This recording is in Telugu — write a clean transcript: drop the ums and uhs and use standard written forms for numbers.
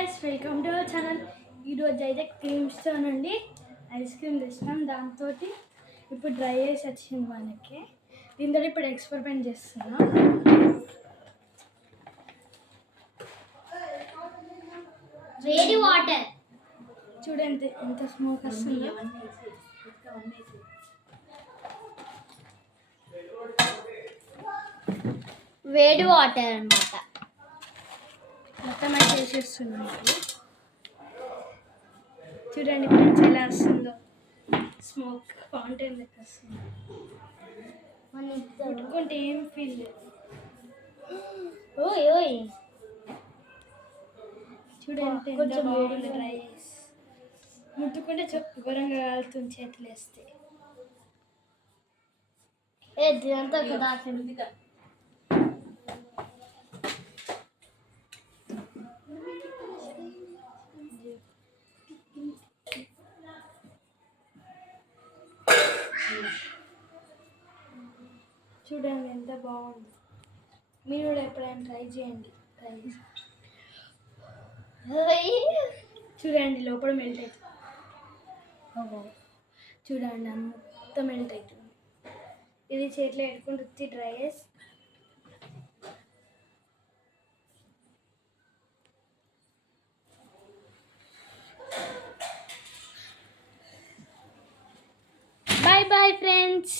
Guys, welcome to our channel. ఈరోజు అయితే క్రీమ్ స్టోన్ నుండి ఐస్ క్రీమ్ తెచ్చినాం. దాంతో ఇప్పుడు డ్రై ఐస్ వచ్చింది మనకి. దీంతో ఇప్పుడు ఎక్స్పెరిమెంట్ చేస్తున్నాం. వేడి వాటర్ చూడండి ఎంత స్మోక్ వస్తుందో. వేడి వాటర్ అన్నమాట. మొత్తం అయితే వేసేస్తున్నాం. చూడండి ఫ్రెండ్స్ ఎలా వస్తుందో. స్మోక్ ఫౌంటైన్ లెక్క వస్తుంది. ముట్టుకుంటే ఏం ఫీల్ లేదు. ఓయ్ ఓయ్ చూడండి కొంచెం బాగుంది డ్రై ఐస్. ముట్టుకుంటే ఘోరంగా కాలుతుంది చేతులు వేస్తే. ఇదంతా దాకండి. చూడండి ఎంత బాగుంది. మీరు కూడా ఎప్పుడైనా ట్రై చేయండి. చూడండి లోపల మెల్ట్ అవుతుంది. చూడండి అంత మెల్ట్ అవుతుంది. ఇది చేతిలో పెట్టుకుంటూ వచ్చి dry ice. Bye bye friends.